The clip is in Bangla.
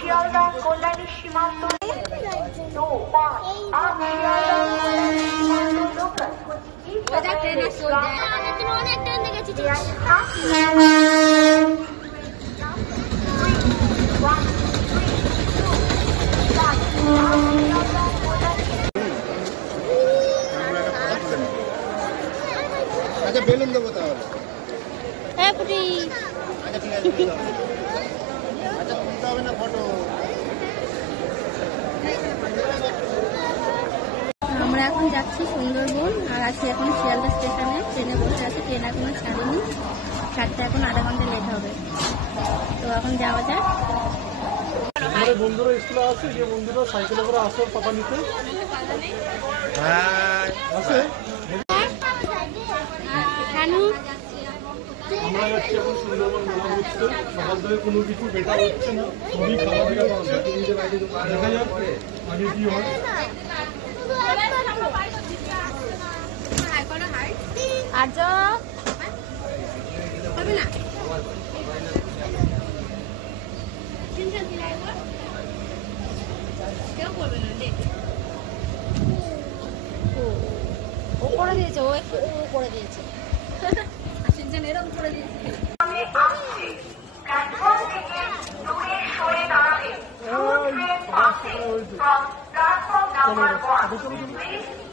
শিয়ালদা কল্যাণী সীমান্ত আচ্ছা বেলুন দেবো তাহলে। হ্যাঁ পুটি। আচ্ছা ঠিক আছে আচ্ছা তুলতে হবে না ফটো। আমরা এখন যাচ্ছি সুন্দরবন আর আছি এখন শিয়ালদা স্টেশনে, ট্রেনে বসে আছি। ট্রেন এখনো ছাড়েনি, ছাড়তে এখন আধা ঘন্টা লেট হবে। তো এখন যাওয়া যায়। বন্ধুরা স্কুলে আছে, যে বন্ধুরা সাইকেলে করে আসো পাপা নিতে আছে। আমরা যাচ্ছি এখন সুন্দরবন মেলা ঘুরতে। সকাল থেকে কোনো কিছু বেটা হচ্ছে না, সবই খাওয়া দাওয়া করছে। দেখা যাক আগে কি হয়। আর্য হবে না কেউ করবে না, দেখ ও করে দিয়েছে, ও একটু করে দিয়েছে। এরকম করে দিয়েছে। প্ল্যাটফর্ম থেকে দূরে সরে দাঁড়াবে। Platform number 1